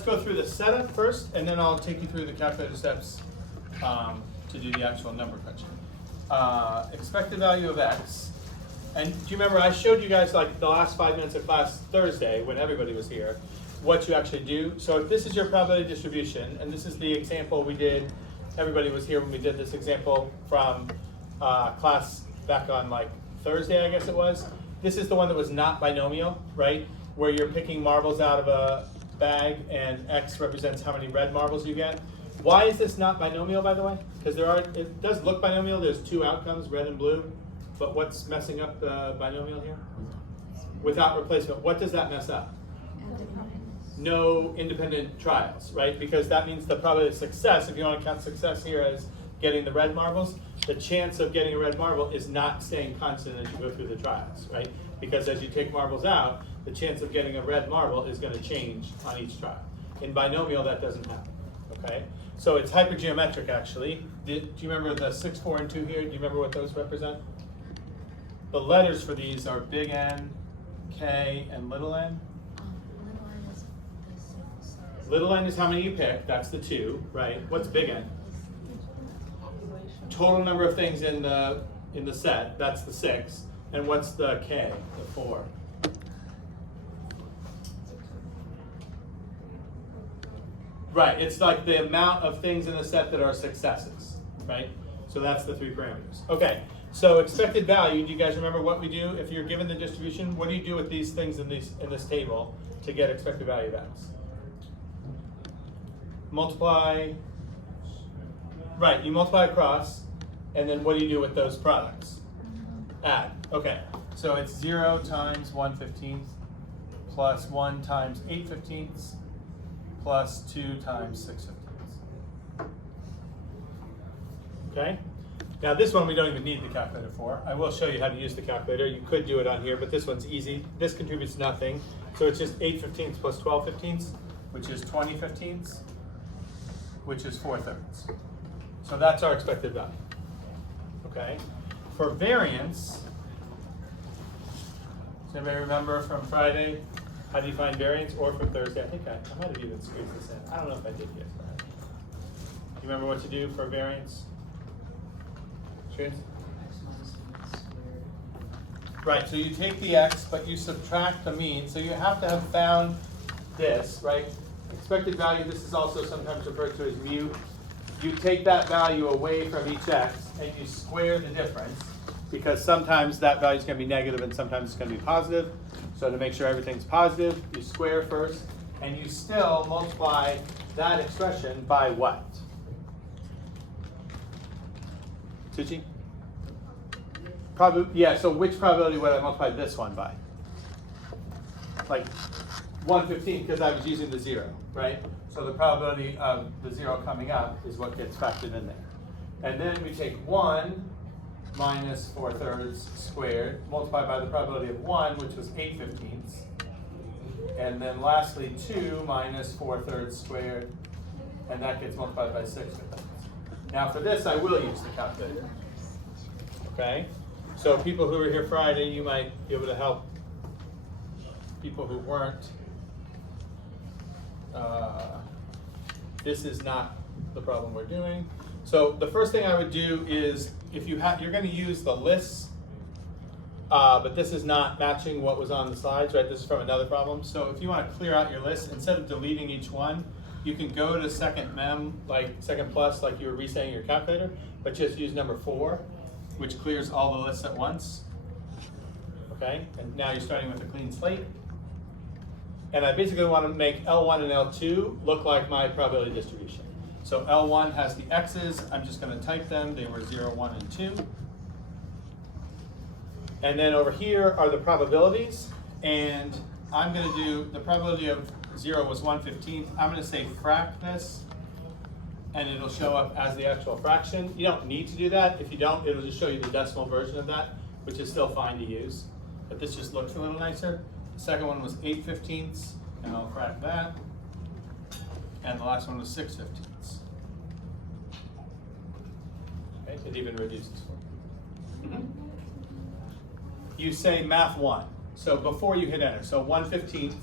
Let's go through the setup first, and then I'll take you through the calculator steps to do the actual number crunching. Expected value of x. And do you remember I showed you guys like the last 5 minutes of class Thursday when everybody was here, what you actually do. So if this is your probability distribution, and this is the example we did, everybody was here when we did this example from class back on like Thursday, I guess it was. This is the one that was not binomial, right? Where you're picking marbles out of a bag and x represents how many red marbles you get. Why is this not binomial, by the way? Because it does look binomial. There's two outcomes, red and blue. But what's messing up the binomial here? Without replacement. What does that mess up? No independent trials, right? Because that means the probability of success, if you want to count success here as getting the red marbles, the chance of getting a red marble is not staying constant as you go through the trials, right? Because as you take marbles out, the chance of getting a red marble is going to change on each trial. In binomial, that doesn't happen, okay? So it's hypergeometric, actually. Do you remember the 6, 4, and 2 here? Do you remember what those represent? The letters for these are big N, K, and little n. Little n is the sample size. Little n is how many you pick. That's the 2, right? What's big N? Total number of things in the set. That's the 6. And what's the K? The 4. Right. It's like the amount of things in the set that are successes, right? So that's the 3 parameters. Okay. So expected value, do you guys remember what we do? If you're given the distribution, what do you do with these things in this table to get expected value of x? Multiply, right, you multiply across, and then what do you do with those products? Add, okay. So it's 0 times 1/15 plus 1 times 8/15 plus 2 times 6/15. Okay? Now this one we don't even need the calculator for. I will show you how to use the calculator. You could do it on here, but this one's easy. This contributes nothing. So it's just 8/15 plus 12/15, which is 20/15, which is 4/3. So that's our expected value. Okay? For variance, does anybody remember from Friday how do you find variance, or from Thursday? I think I might have even squeezed this in. I don't know if I did yet. Do you remember what to do for variance? Right, so you take the x, but you subtract the mean. So you have to have found this, right? Expected value, this is also sometimes referred to as mu. You take that value away from each x, and you square the difference, because sometimes that value is going to be negative and sometimes it's going to be positive. So to make sure everything's positive, you square first, and you still multiply that expression by what? Tucci? Yeah, so which probability would I multiply this one by? Like 1/15, because I was using the 0, right? So the probability of the 0 coming up is what gets factored in there. And then we take 1 minus 4/3 squared, multiplied by the probability of 1, which was 8/15. And then lastly, 2 minus 4/3 squared, and that gets multiplied by 6/15. Now for this, I will use the calculator. Okay? So people who were here Friday, you might be able to help people who weren't. This is not the problem we're doing. So the first thing I would do is, if you're going to use the lists, but this is not matching what was on the slides, right? This is from another problem. So if you want to clear out your list, instead of deleting each one, you can go to second mem, like second plus, like you were resetting your calculator, but just use number 4, which clears all the lists at once. Okay, and now you're starting with a clean slate. And I basically want to make L1 and L2 look like my probability distribution. So L1 has the x's, I'm just going to type them, they were 0, 1, and 2. And then over here are the probabilities, and I'm going to do, the probability of 0 was 1/15. I'm going to say frac this, and it'll show up as the actual fraction. You don't need to do that. If you don't, it'll just show you the decimal version of that, which is still fine to use. But this just looks a little nicer. The second one was 8/15, and I'll frac that. And the last one was 6/15. Okay, it even reduces for you. You say math 1. So before you hit enter, so 1/15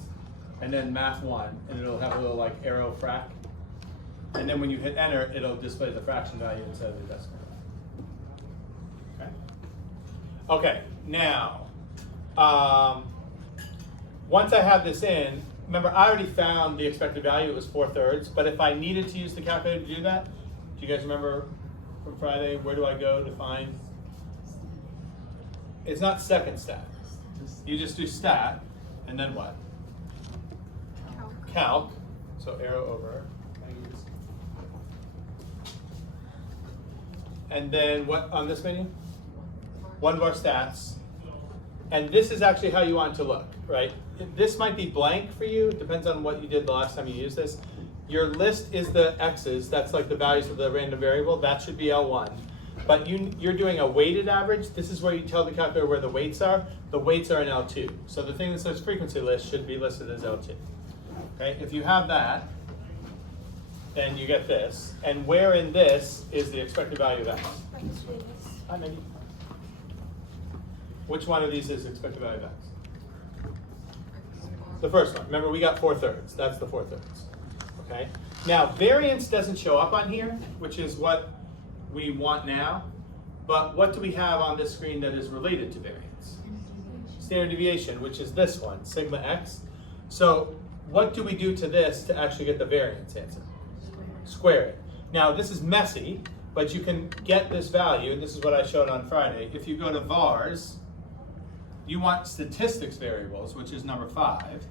and then math 1, and it'll have a little like arrow frac. And then when you hit enter, it'll display the fraction value instead of the decimal. Okay. Okay. Now, once I have this in, remember I already found the expected value. It was 4/3. But if I needed to use the calculator to do that, do you guys remember from Friday? Where do I go to find? It's not second stat. You just do stat, and then what? Calc. So arrow over. And then what on this menu? One var stats. And this is actually how you want it to look, right? This might be blank for you. It depends on what you did the last time you used this. Your list is the x's. That's like the values of the random variable. That should be L1. But you're doing a weighted average. This is where you tell the calculator where the weights are. The weights are in L2. So the thing that says frequency list should be listed as L2. Okay, if you have that, then you get this. And where in this is the expected value of x? Hi, Maggie. Which one of these is expected value of x? The first one. Remember, we got 4/3. That's the 4/3. Okay. Now, variance doesn't show up on here, which is what we want now. But what do we have on this screen that is related to variance? Standard deviation, which is this one, sigma x. So what do we do to this to actually get the variance answer? Square it. Now, this is messy, but you can get this value, and this is what I showed on Friday. If you go to vars, you want statistics variables, which is number 5.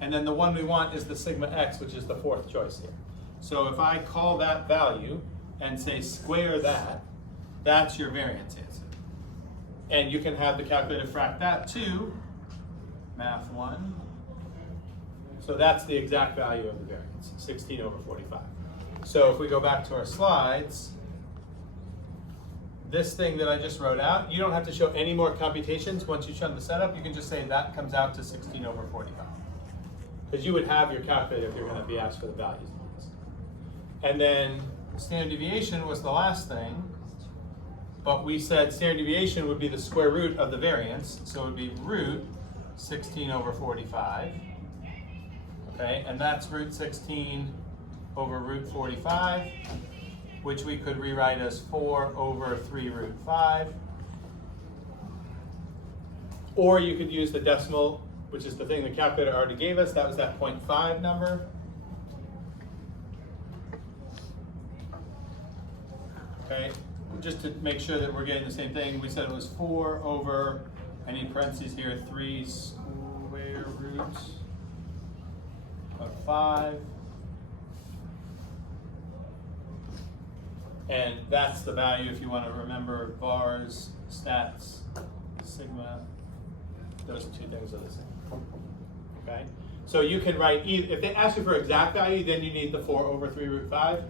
And then the one we want is the sigma x, which is the 4th choice here. So if I call that value and say square that, that's your variance answer. And you can have the calculator frac that to math 1. So that's the exact value of the variance, 16/45. So if we go back to our slides, this thing that I just wrote out, you don't have to show any more computations once you show the setup. You can just say that comes out to 16/45. Because you would have your calculator if you're going to be asked for the values of this. And then standard deviation was the last thing. But we said standard deviation would be the square root of the variance. So it would be root 16/45. Okay, and that's root 16 over root 45, which we could rewrite as 4/3√5. Or you could use the decimal, which is the thing the calculator already gave us. That was that 0.5 number. Okay, just to make sure that we're getting the same thing, we said it was 4 over, I need parentheses here, 3 square root of 5. And that's the value if you want to remember vars, stats, sigma. Those two things are the same. Okay? So you can write, if they ask you for exact value, then you need the 4/3√5.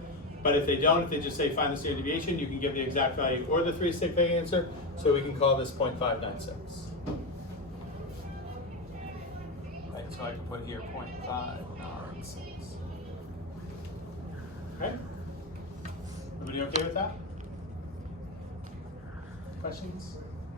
But if they don't, if they just say find the standard deviation, you can give the exact value or the 3 sig fig answer. So we can call this 0.596. Right, so I can put here 0.596. Okay? Everybody okay with that? Questions?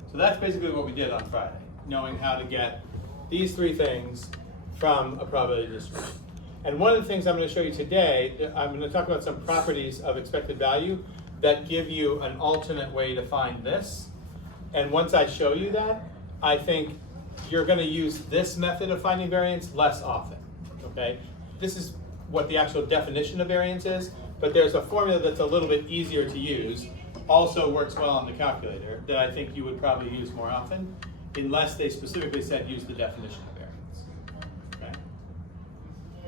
So that's basically what we did on Friday, knowing how to get these 3 things from a probability distribution. And one of the things I'm going to show you today, I'm going to talk about some properties of expected value that give you an alternate way to find this. And once I show you that, I think you're going to use this method of finding variance less often. Okay? This is what the actual definition of variance is, but there's a formula that's a little bit easier to use, also works well on the calculator, that I think you would probably use more often, unless they specifically said use the definition of variance. Okay?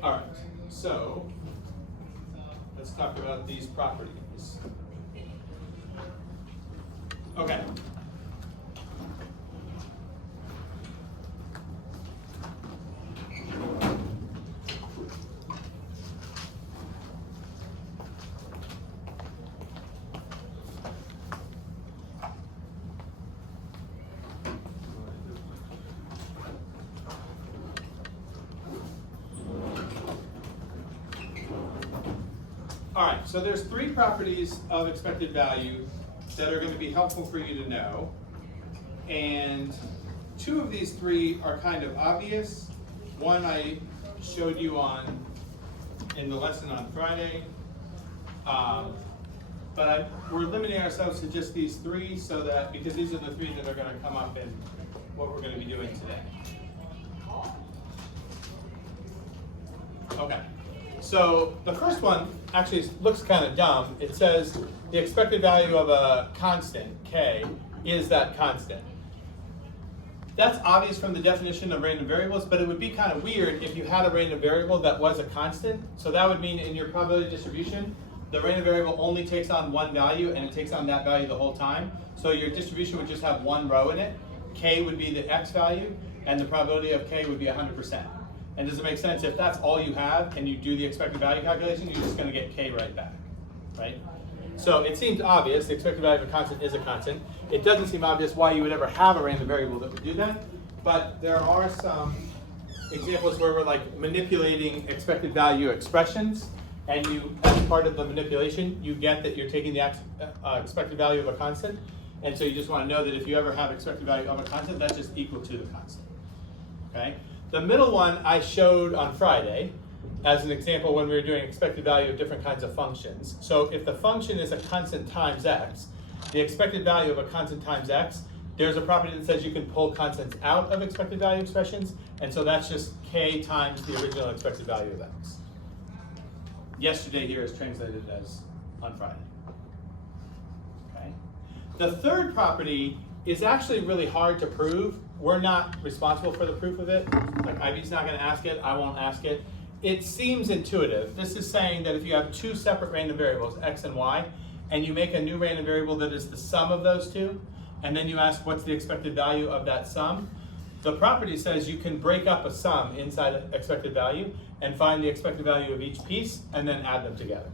All right, so let's talk about these properties. Okay. All right, so there's 3 properties of expected value that are going to be helpful for you to know. And 2 of these 3 are kind of obvious. One I showed you in the lesson on Friday. But we're limiting ourselves to just these three so that, because these are the three that are going to come up in what we're going to be doing today. Okay, so the first one actually looks kind of dumb. It says the expected value of a constant, k, is that constant. That's obvious from the definition of random variables, but it would be kind of weird if you had a random variable that was a constant. So that would mean in your probability distribution, the random variable only takes on one value and it takes on that value the whole time. So your distribution would just have one row in it. K would be the x value and the probability of k would be 100%. And does it make sense? If that's all you have and you do the expected value calculation, you're just going to get k right back, right? So it seems obvious the expected value of a constant is a constant. It doesn't seem obvious why you would ever have a random variable that would do that, but there are some examples where we're like manipulating expected value expressions, and you, as part of the manipulation, you get that you're taking the expected value of a constant, and so you just want to know that if you ever have expected value of a constant, that's just equal to the constant. Okay. The middle one I showed on Friday as an example when we were doing expected value of different kinds of functions. So if the function is a constant times x, the expected value of a constant times x, there's a property that says you can pull constants out of expected value expressions, and so that's just k times the original expected value of x. Yesterday here is translated as on Friday. Okay. The third property is actually really hard to prove. We're not responsible for the proof of it. Like Ivy's not going to ask it, I won't ask it. It seems intuitive. This is saying that if you have two separate random variables, x and y, and you make a new random variable that is the sum of those two, and then you ask what's the expected value of that sum, the property says you can break up a sum inside expected value and find the expected value of each piece and then add them together.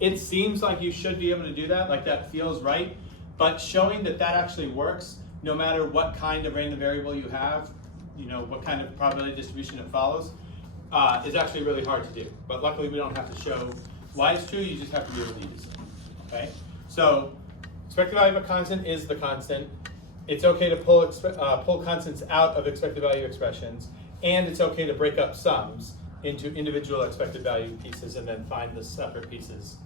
It seems like you should be able to do that, like that feels right, but showing that that actually works, no matter what kind of random variable you have, you know, what kind of probability distribution it follows, is actually really hard to do. But luckily we don't have to show why it's true, you just have to be able to use it. Okay? So, expected value of a constant is the constant. It's okay to pull constants out of expected value expressions, and it's okay to break up sums into individual expected value pieces and then find the separate pieces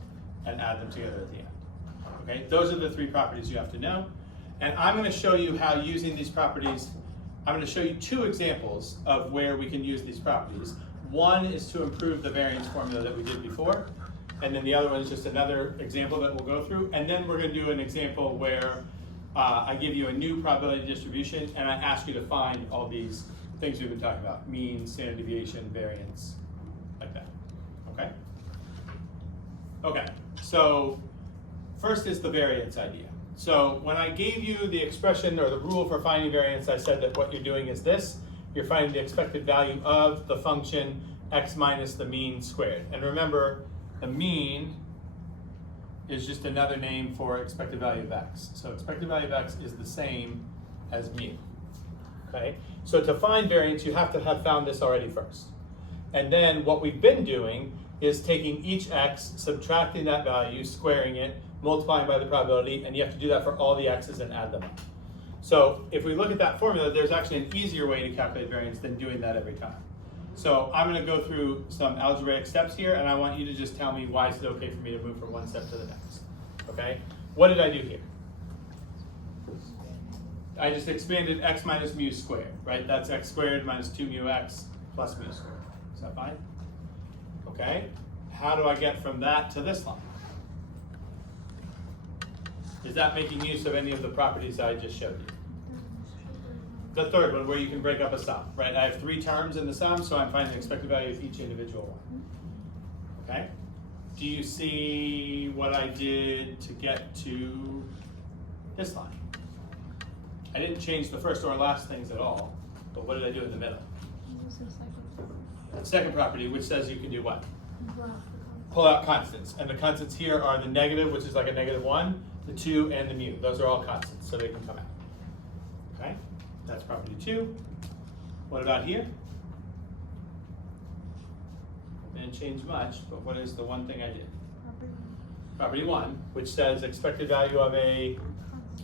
and add them together at the end. Okay? Those are the three properties you have to know. And I'm going to show you how using these properties, I'm going to show you two examples of where we can use these properties. One is to improve the variance formula that we did before, and then the other one is just another example that we'll go through. And then we're going to do an example where I give you a new probability distribution and I ask you to find all these things we've been talking about: mean, standard deviation, variance, like that. Okay? Okay, so first is the variance idea. So when I gave you the expression or the rule for finding variance, I said that what you're doing is this. You're finding the expected value of the function x minus the mean squared. And remember, the mean is just another name for expected value of x. So expected value of x is the same as mu. Okay? So to find variance, you have to have found this already first. And then what we've been doing is taking each x, subtracting that value, squaring it, multiplying by the probability, and you have to do that for all the x's and add them up. So if we look at that formula, there's actually an easier way to calculate variance than doing that every time. So I'm going to go through some algebraic steps here, and I want you to just tell me why is it okay for me to move from one step to the next. Okay? What did I do here? I just expanded x minus mu squared, right? That's x squared minus 2 mu x plus mu squared. Is that fine? Okay? How do I get from that to this line? Is that making use of any of the properties I just showed you? The third one, where you can break up a sum, right? I have three terms in the sum, so I'm finding the expected value of each individual one. Okay? Do you see what I did to get to this line? I didn't change the first or last things at all, but what did I do in the middle? The second property, which says you can do what? Pull out constants. And the constants here are the negative, which is like a -1, the 2, and the mu. Those are all constants, so they can come out. Okay? That's property 2. What about here? Didn't change much, but what is the one thing I did? Property 1, which says expected value of a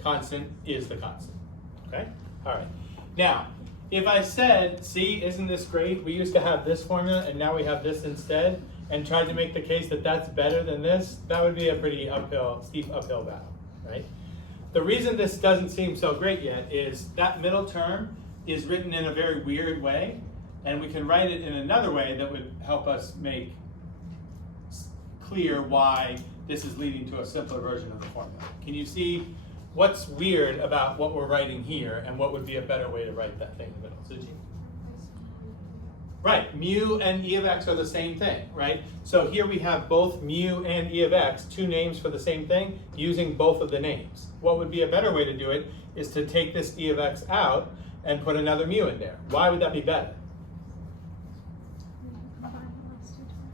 constant is the constant. Okay? All right. Now, if I said, see, isn't this great? We used to have this formula and now we have this instead, and tried to make the case that that's better than this, that would be a pretty steep uphill battle, right? The reason this doesn't seem so great yet is that middle term is written in a very weird way, and we can write it in another way that would help us make clear why this is leading to a simpler version of the formula. Can you see what's weird about what we're writing here and what would be a better way to write that thing in the middle? Suji? Right, mu and e of x are the same thing, right? So here we have both mu and e of x, two names for the same thing, using both of the names. What would be a better way to do it is to take this e of x out and put another mu in there. Why would that be better?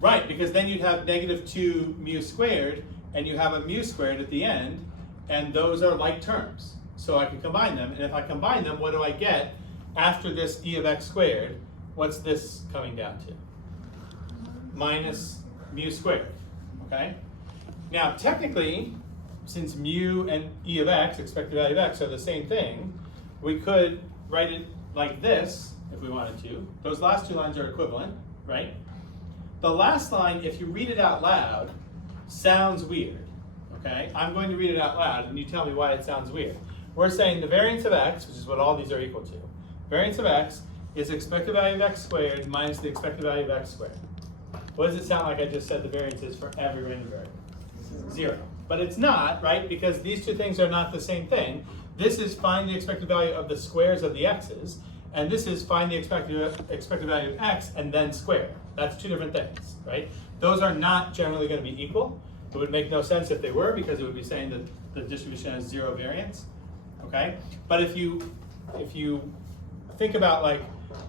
Right, because then you'd have negative 2 mu squared, and you have a mu squared at the end, and those are like terms. So I can combine them, and if I combine them, what do I get after this e of x squared? What's this coming down to? Minus mu squared, okay? Now, technically, since mu and e of x, expected value of x, are the same thing, we could write it like this, if we wanted to. Those last two lines are equivalent, right? The last line, if you read it out loud, sounds weird, okay? I'm going to read it out loud, and you tell me why it sounds weird. We're saying the variance of x, which is what all these are equal to, variance of x is expected value of x squared minus the expected value of x squared. What does it sound like I just said the variance is for every random variable? 0. But it's not, right? Because these two things are not the same thing. This is find the expected value of the squares of the x's, and this is find the expected value of x and then square. That's two different things, right? Those are not generally going to be equal. It would make no sense if they were, because it would be saying that the distribution has 0 variance, okay? But if you think about, like,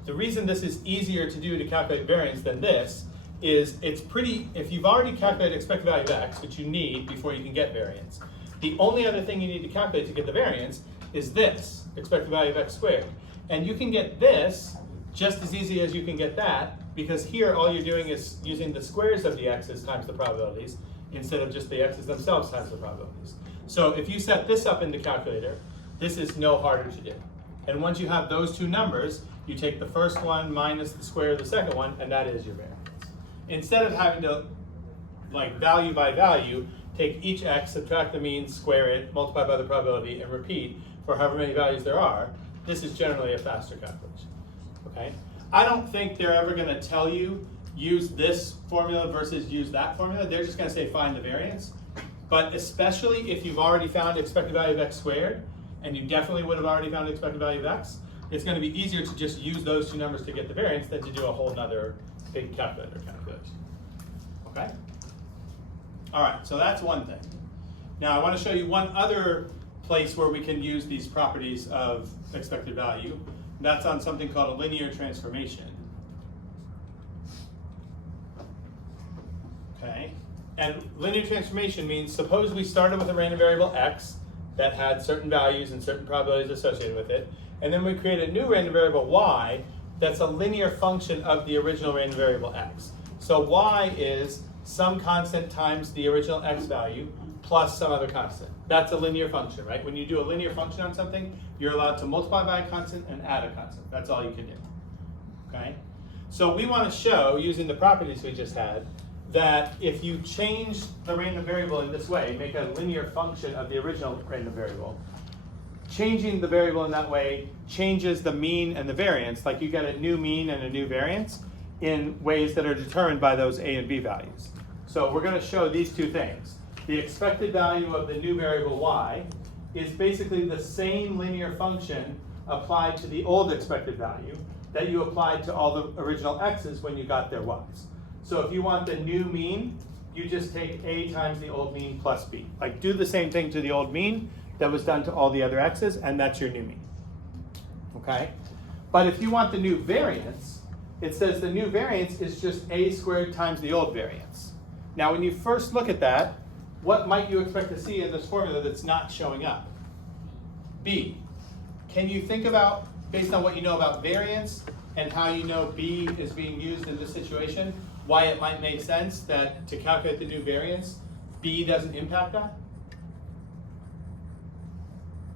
the reason this is easier to do to calculate variance than this is it's pretty, if you've already calculated expected value of x, which you need before you can get variance, the only other thing you need to calculate to get the variance is this, expected value of x squared. And you can get this just as easy as you can get that, because here all you're doing is using the squares of the x's times the probabilities instead of just the x's themselves times the probabilities. So if you set this up in the calculator, this is no harder to do. And once you have those two numbers, you take the first one minus the square of the second one, and that is your variance. Instead of having to, like, value by value, take each x, subtract the mean, square it, multiply by the probability, and repeat for however many values there are, this is generally a faster calculation, okay? I don't think they're ever gonna tell you, use this formula versus use that formula. They're just gonna say find the variance. But especially if you've already found expected value of x squared, and you definitely would have already found expected value of x, it's going to be easier to just use those two numbers to get the variance than to do a whole nother big calculator calculation. Okay? All right, so that's one thing. Now I want to show you one other place where we can use these properties of expected value. That's on something called a linear transformation. Okay? And linear transformation means, suppose we started with a random variable x that had certain values and certain probabilities associated with it, and then we create a new random variable y that's a linear function of the original random variable x. So y is some constant times the original x value plus some other constant. That's a linear function, right? When you do a linear function on something, you're allowed to multiply by a constant and add a constant. That's all you can do, okay? So we want to show, using the properties we just had, that if you change the random variable in this way, make a linear function of the original random variable, changing the variable in that way changes the mean and the variance, like you get a new mean and a new variance in ways that are determined by those a and b values. So we're going to show these two things. The expected value of the new variable y is basically the same linear function applied to the old expected value that you applied to all the original x's when you got their y's. So if you want the new mean, you just take a times the old mean plus b. Like, do the same thing to the old mean that was done to all the other x's, and that's your new mean, okay? But if you want the new variance, it says the new variance is just a squared times the old variance. Now, when you first look at that, what might you expect to see in this formula that's not showing up? B. Can you think about, based on what you know about variance and how you know b is being used in this situation, why it might make sense that to calculate the new variance, b doesn't impact that?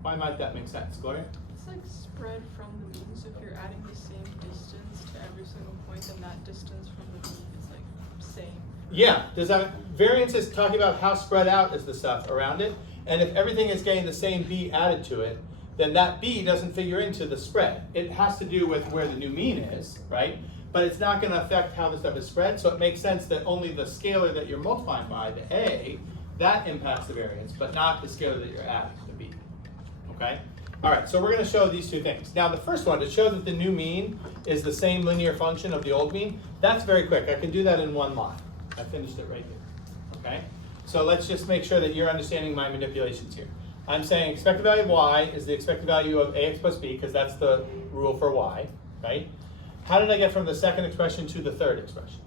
Why might that make sense, Gloria? It's like spread from the mean, so if you're adding the same distance to every single point, then that distance from the mean is like same. Yeah, does that, variance is talking about how spread out is the stuff around it, and if everything is getting the same b added to it, then that b doesn't figure into the spread. It has to do with where the new mean is, right? But it's not going to affect how the stuff is spread, so it makes sense that only the scalar that you're multiplying by, the a, that impacts the variance, but not the scalar that you're adding, the b, okay? All right, so we're going to show these two things. Now the first one, to show that the new mean is the same linear function of the old mean, that's very quick. I can do that in one line. I finished it right here, okay? So let's just make sure that you're understanding my manipulations here. I'm saying expected value of y is the expected value of ax plus b, because that's the rule for y, right? How did I get from the second expression to the third expression?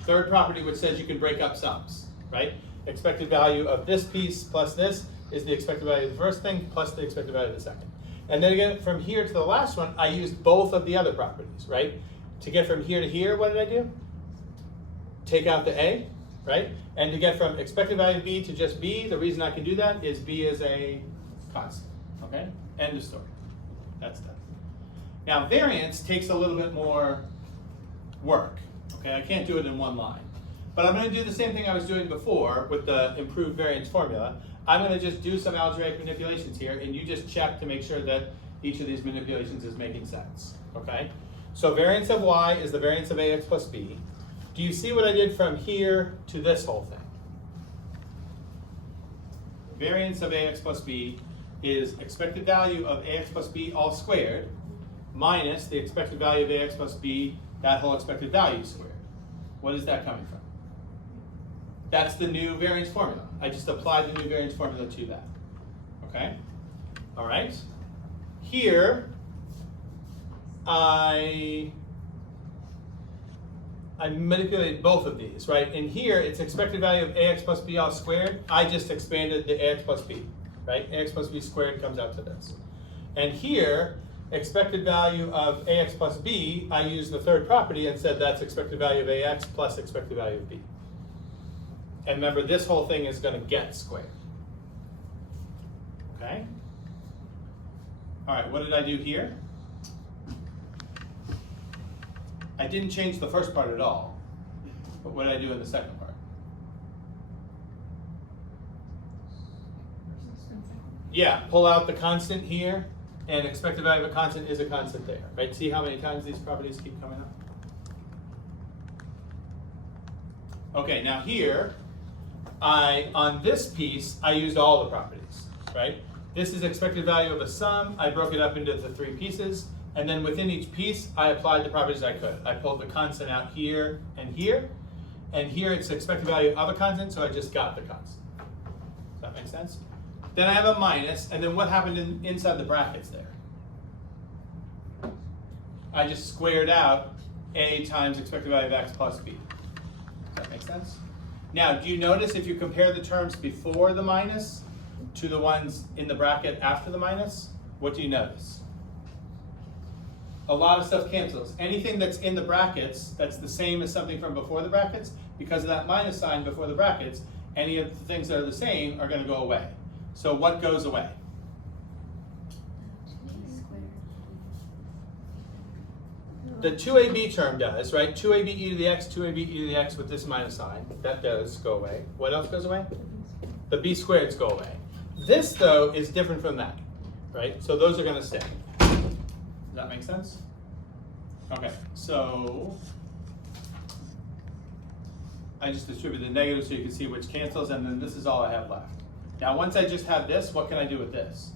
Third property, which says you can break up sums, right? Expected value of this piece plus this is the expected value of the first thing plus the expected value of the second. And then again, from here to the last one, I used both of the other properties, right? To get from here to here, what did I do? Take out the a, right? And to get from expected value of b to just b, the reason I can do that is b is a constant, okay? End of story. That's done. Now variance takes a little bit more work, okay? I can't do it in one line. But I'm going to do the same thing I was doing before with the improved variance formula. I'm going to just do some algebraic manipulations here, and you just check to make sure that each of these manipulations is making sense, okay? So variance of y is the variance of ax plus b. Do you see what I did from here to this whole thing? Variance of ax plus b is expected value of ax plus b all squared minus the expected value of ax plus b, that whole expected value squared. What is that coming from? That's the new variance formula. I just applied the new variance formula to that. Okay? All right. Here, I manipulated both of these, right? In here, it's expected value of ax plus b all squared. I just expanded the ax plus b, right? Ax plus b squared comes out to this. And here, expected value of ax plus b, I used the third property and said that's expected value of ax plus expected value of b. And remember, this whole thing is going to get squared. Okay? All right, what did I do here? I didn't change the first part at all. But what did I do in the second part? Yeah, pull out the constant here, and expected value of a constant is a constant there, right? See how many times these properties keep coming up? Okay, now here, on this piece, I used all the properties, right? This is expected value of a sum. I broke it up into the three pieces, and then within each piece, I applied the properties I could. I pulled the constant out here, and here it's expected value of a constant, so I just got the constant. Does that make sense? Then I have a minus, and then what happened inside the brackets there? I just squared out a times expected value of x plus b. Does that make sense? Now, do you notice if you compare the terms before the minus to the ones in the bracket after the minus, what do you notice? A lot of stuff cancels. Anything that's in the brackets that's the same as something from before the brackets, because of that minus sign before the brackets, any of the things that are the same are going to go away. So what goes away? The 2ab term does, right? 2ab e to the x, 2ab e to the x with this minus sign. That does go away. What else goes away? The b squareds go away. This, though, is different from that, right? So those are going to stay. Does that make sense? Okay, so I just distributed the negatives so you can see which cancels, and then this is all I have left. Now, once I just have this, what can I do with this?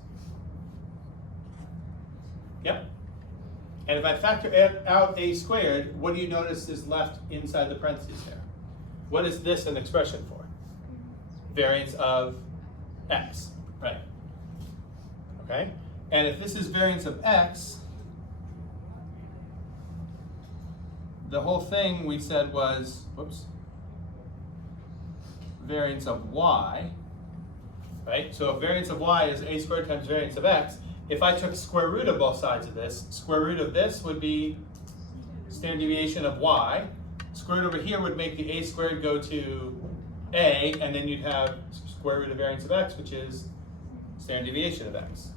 Yep. And if I factor out a squared, what do you notice is left inside the parentheses there? What is this an expression for? Variance of x, right? Okay? And if this is variance of x, the whole thing we said was, whoops, variance of y, right? So if variance of y is a squared times variance of x, if I took square root of both sides of this, square root of this would be standard deviation of y. Square root over here would make the a squared go to a, and then you'd have square root of variance of x, which is standard deviation of x.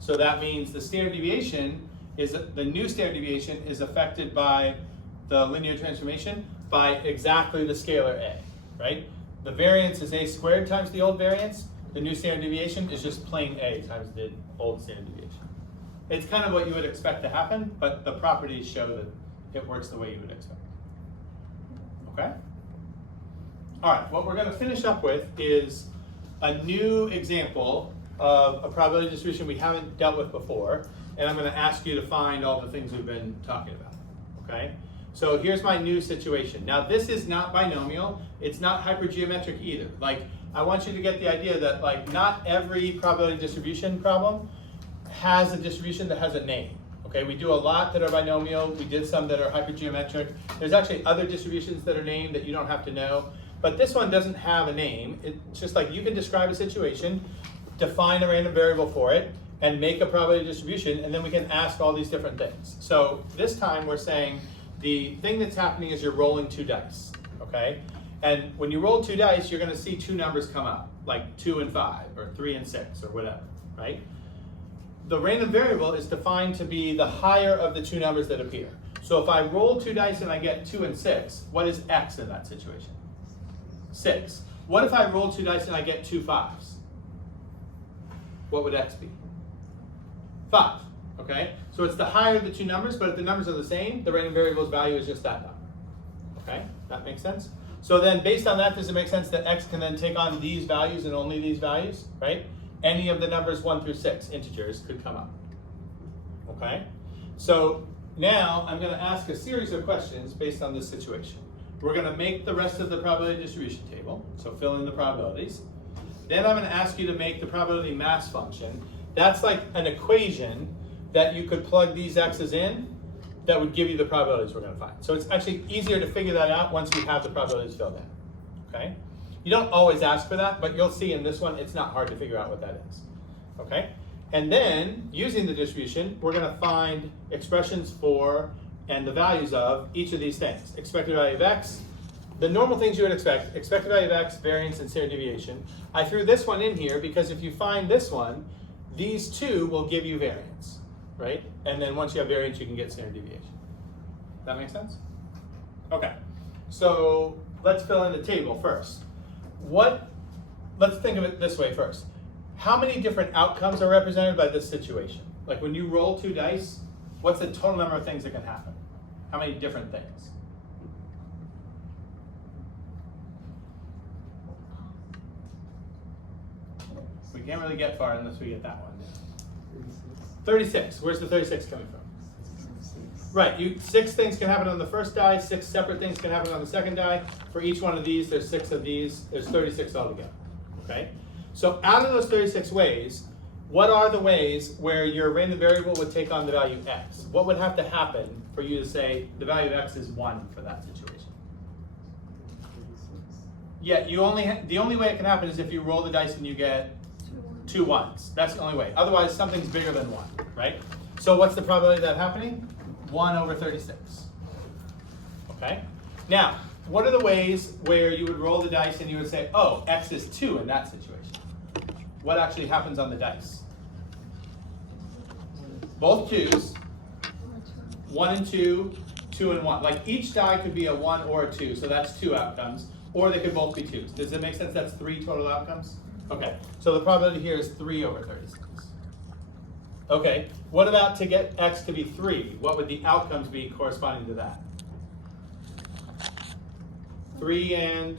So that means the standard deviation is, the new standard deviation is affected by the linear transformation by exactly the scalar a, right? The variance is a squared times the old variance. The new standard deviation is just plain a times the old standard deviation. It's kind of what you would expect to happen, but the properties show that it works the way you would expect. Okay? All right, what we're going to finish up with is a new example of a probability distribution we haven't dealt with before, and I'm going to ask you to find all the things we've been talking about. Okay? So here's my new situation. Now this is not binomial, it's not hypergeometric either. Like, I want you to get the idea that like not every probability distribution problem has a distribution that has a name. Okay, we do a lot that are binomial, we did some that are hypergeometric. There's actually other distributions that are named that you don't have to know, but this one doesn't have a name. It's just like you can describe a situation, define a random variable for it, and make a probability distribution, and then we can ask all these different things. So this time we're saying the thing that's happening is you're rolling 2 dice, okay? And when you roll 2 dice, you're gonna see 2 numbers come up, like 2 and 5, or 3 and 6, or whatever, right? The random variable is defined to be the higher of the 2 numbers that appear. So if I roll 2 dice and I get 2 and 6, what is x in that situation? 6. What if I roll 2 dice and I get 2 5s? What would x be? 5, okay? So it's the higher of the 2 numbers, but if the numbers are the same, the random variable's value is just that number, okay? That makes sense? So then based on that, does it make sense that x can then take on these values and only these values, right? Any of the numbers 1 through 6, integers, could come up, okay? So now I'm gonna ask a series of questions based on this situation. We're gonna make the rest of the probability distribution table, so fill in the probabilities. Then I'm gonna ask you to make the probability mass function. That's like an equation that you could plug these x's in that would give you the probabilities we're gonna find. So it's actually easier to figure that out once you have the probabilities filled in, okay? You don't always ask for that, but you'll see in this one, it's not hard to figure out what that is, okay? And then, using the distribution, we're gonna find expressions for and the values of each of these things. Expected value of x, the normal things you would expect, expected value of x, variance, and standard deviation. I threw this one in here because if you find this one, these 2 will give you variance, right? And then once you have variance, you can get standard deviation. That make sense? Okay, so let's fill in the table first. Let's think of it this way first. How many different outcomes are represented by this situation? Like when you roll 2 dice, what's the total number of things that can happen? How many different things? We can't really get far unless we get that one. 36. Where's the 36 coming from? Right, 6 things can happen on the first die, 6 separate things can happen on the second die. For each one of these, there's 6 of these, there's 36 altogether, okay? So out of those 36 ways, what are the ways where your random variable would take on the value x? What would have to happen for you to say the value of x is 1 for that situation? Yeah, the only way it can happen is if you roll the dice and you get 2 1s. That's the only way. Otherwise, something's bigger than 1, right? So what's the probability of that happening? 1 over 36. Okay? Now, what are the ways where you would roll the dice and you would say, oh, x is 2 in that situation? What actually happens on the dice? Both 2s, 1 and 2, 2 and 1. Like each die could be a 1 or a 2, so that's 2 outcomes. Or they could both be 2s. Does it make sense that's 3 total outcomes? Okay, so the probability here is 3 over 36. Okay, what about to get x to be 3? What would the outcomes be corresponding to that? 3 and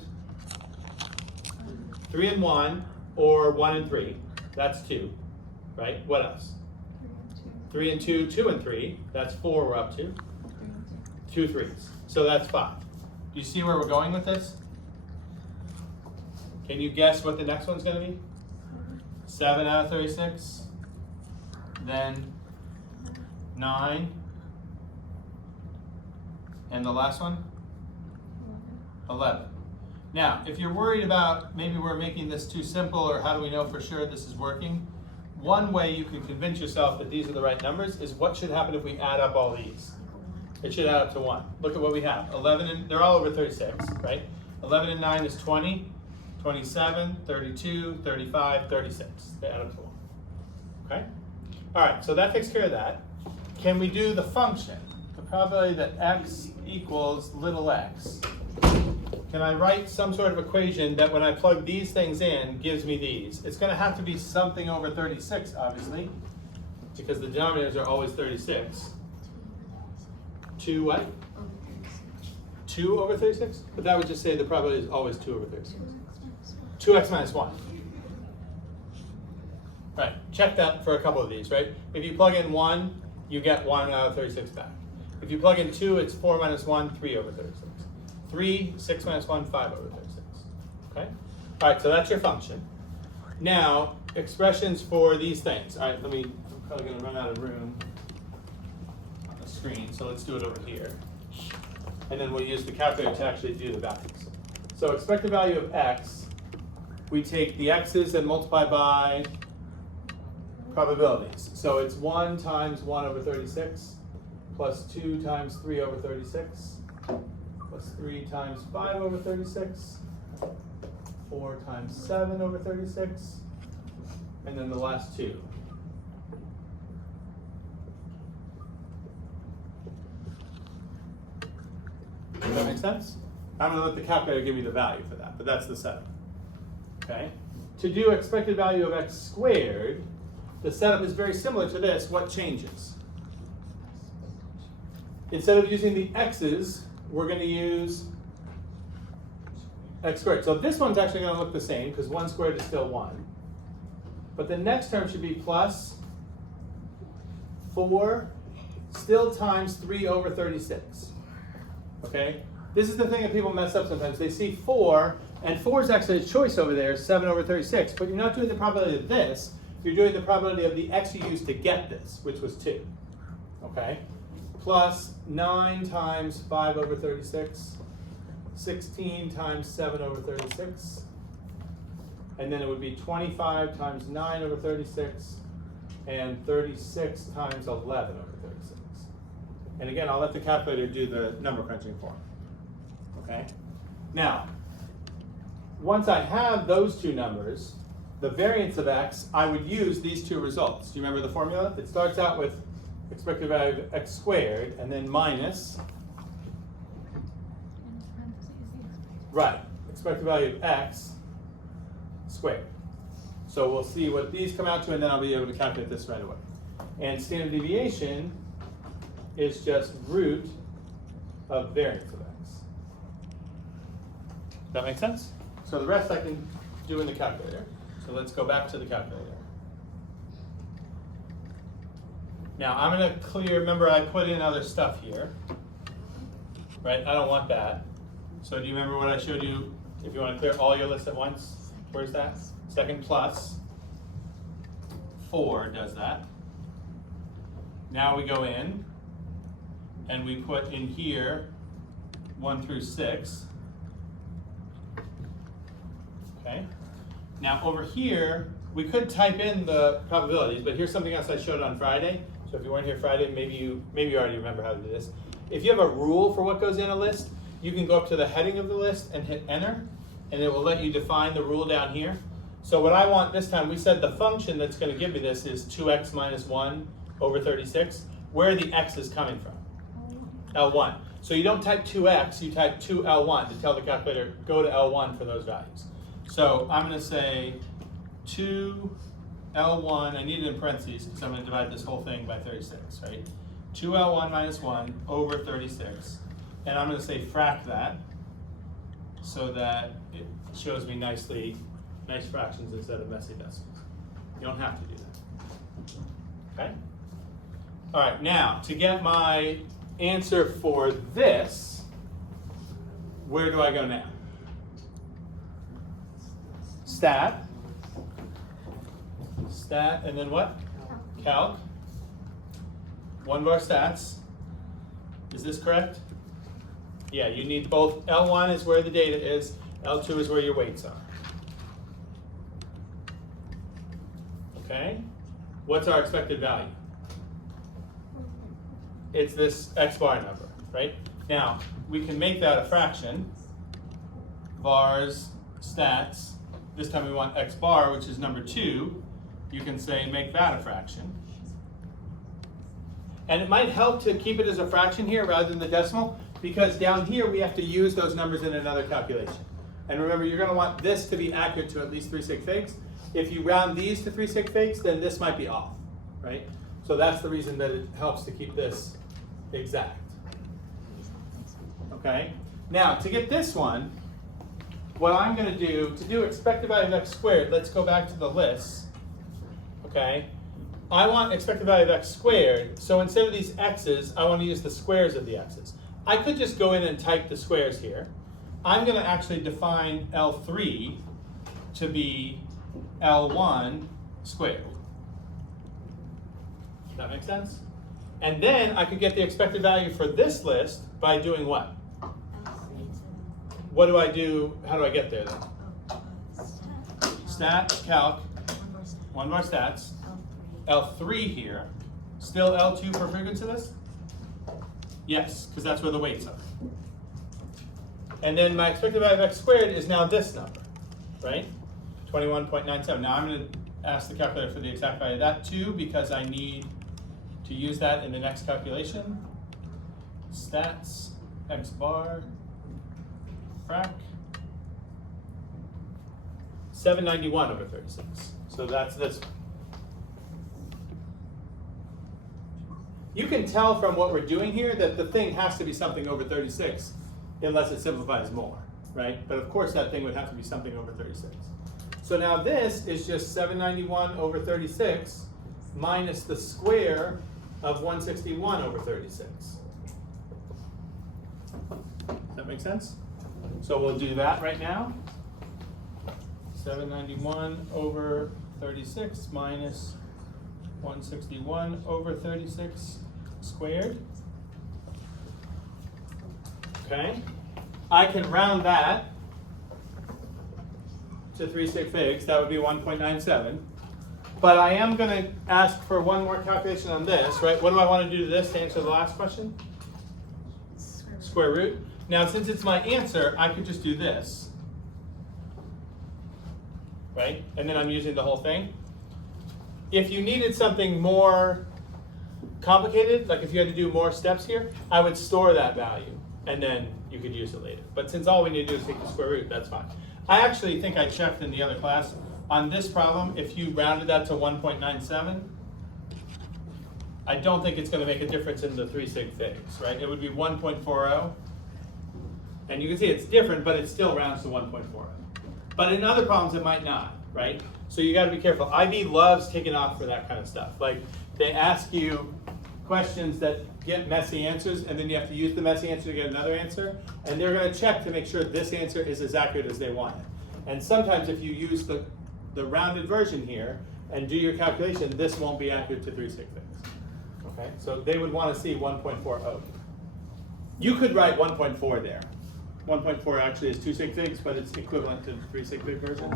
1, or 1 and 3. That's 2, right? What else? 3 and 2, 2 and 3. That's 4 we're up to. 2 3s. So that's 5. Do you see where we're going with this? Can you guess what the next one's going to be? 7 out of 36. Then 9. And the last one? 11. Now, if you're worried about maybe we're making this too simple or how do we know for sure this is working, one way you can convince yourself that these are the right numbers is what should happen if we add up all these. It should add up to 1. Look at what we have. 11 and they're all over 36, right? 11 and 9 is 20, 27, 32, 35, 36. They add up to 1. Okay? All right, so that takes care of that. Can we do the function? The probability that x equals little x. Can I write some sort of equation that when I plug these things in gives me these? It's going to have to be something over 36, obviously, because the denominators are always 36. 2 what? Over 36. 2 over 36? But that would just say the probability is always 2 over 36. 2x minus 1. Right, check that for a couple of these, right? If you plug in 1, you get 1 out of 36 back. If you plug in 2, it's 4 minus 1, 3 over 36. 3, 6 minus 1, 5 over 36. Okay? All right, so that's your function. Now, expressions for these things. All right, I'm probably going to run out of room on the screen, so let's do it over here. And then we'll use the calculator to actually do the values. So expected value of x, we take the x's and multiply by probabilities. So it's 1 times 1 over 36, plus 2 times 3 over 36, plus 3 times 5 over 36, 4 times 7 over 36, and then the last 2. Does that make sense? I'm going to let the calculator give me the value for that, but that's the setup. Okay? To do expected value of x squared, the setup is very similar to this. What changes? Instead of using the x's, we're going to use x squared. So this one's actually going to look the same because 1 squared is still 1. But the next term should be plus 4 still times 3 over 36. Okay? This is the thing that people mess up sometimes. They see 4, and 4 is actually a choice over there, 7 over 36. But you're not doing the probability of this. You're doing the probability of the x you used to get this, which was 2. Okay? Plus 9 times 5 over 36, 16 times 7 over 36, and then it would be 25 times 9 over 36, and 36 times 11 over 36. And again, I'll let the calculator do the number crunching for me. Okay? Now, once I have those two numbers, the variance of x, I would use these two results. Do you remember the formula? It starts out with expected value of x squared, and then minus, right, expected value of x squared. So we'll see what these come out to, and then I'll be able to calculate this right away. And standard deviation is just root of variance of x. Does that make sense? So the rest I can do in the calculator. So let's go back to the calculator. Now I'm going to clear, remember I put in other stuff here, right? I don't want that. So do you remember what I showed you? If you want to clear all your lists at once, where's that? Second plus 4 does that. Now we go in and we put in here 1 through 6. Okay. Now over here, we could type in the probabilities, but here's something else I showed on Friday. So if you weren't here Friday, maybe you already remember how to do this. If you have a rule for what goes in a list, you can go up to the heading of the list and hit enter, and it will let you define the rule down here. So what I want this time, we said the function that's going to give me this is 2x minus 1 over 36. Where are the x's coming from? L1. So you don't type 2x, you type 2L1 to tell the calculator, go to L1 for those values. So I'm going to say 2L1, I need it in parentheses because I'm going to divide this whole thing by 36, right? 2L1 minus 1 over 36. And I'm going to say frac that so that it shows me nicely, nice fractions instead of messy decimals. You don't have to do that. Okay? All right, now to get my answer for this, where do I go now? Stat, and then what? Calc. One of our stats. Is this correct? Yeah, you need both. L1 is where the data is, L2 is where your weights are. Okay? What's our expected value? It's this x bar number, right? Now, we can make that a fraction. Vars, stats. This time we want x bar, which is number 2. you can say make that a fraction. And it might help to keep it as a fraction here rather than the decimal, because down here we have to use those numbers in another calculation. And remember, you're going to want this to be accurate to at least 3 sig figs. If you round these to 3 sig figs, then this might be off, right? So that's the reason that it helps to keep this exact. Okay? Now, to get this one, what I'm going to do expected value of x squared, let's go back to the list. Okay? I want expected value of x squared, so instead of these x's, I want to use the squares of the x's. I could just go in and type the squares here. I'm going to actually define L3 to be L1 squared. Does that make sense? And then I could get the expected value for this list by doing what? What do I do? How do I get there then? Stat, calc, one more stats, L3 here. Still L2 for frequency list? Yes, because that's where the weights are. And then my expected value of x squared is now this number, right? 21.97. Now I'm going to ask the calculator for the exact value of that too, because I need to use that in the next calculation. Stats, x bar, frac, 791 over 36. So that's this one. You can tell from what we're doing here that the thing has to be something over 36 unless it simplifies more, right? But of course that thing would have to be something over 36. So now this is just 791 over 36 minus the square of 161 over 36. Does that make sense? So we'll do that right now. 791 over 36 minus 161 over 36 squared. Okay. I can round that to 3 sig figs. That would be 1.97. But I am going to ask for one more calculation on this, right? What do I want to do to this to answer the last question? Square root. Now, since it's my answer, I could just do this, right? And then I'm using the whole thing. If you needed something more complicated, like if you had to do more steps here, I would store that value, and then you could use it later. But since all we need to do is take the square root, that's fine. I actually think I checked in the other class. On this problem, if you rounded that to 1.97, I don't think it's going to make a difference in the 3 sig figs, right? It would be 1.40. And you can see it's different, but it still rounds to 1.40. But in other problems, it might not, right? So you got to be careful. IB loves taking off for that kind of stuff. Like they ask you questions that get messy answers, and then you have to use the messy answer to get another answer. And they're going to check to make sure this answer is as accurate as they want it. And sometimes if you use the rounded version here and do your calculation, this won't be accurate to 3 sig figs. Okay, so they would want to see 1.40. You could write 1.4 there. 1.4 actually is 2 sig figs, but it's equivalent to the 3 sig fig version.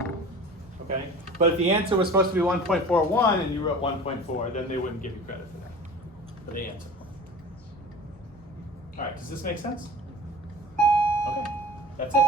Okay, but if the answer was supposed to be 1.41 and you wrote 1.4, then they wouldn't give you credit for that, for the answer. All right, does this make sense? Okay, that's it.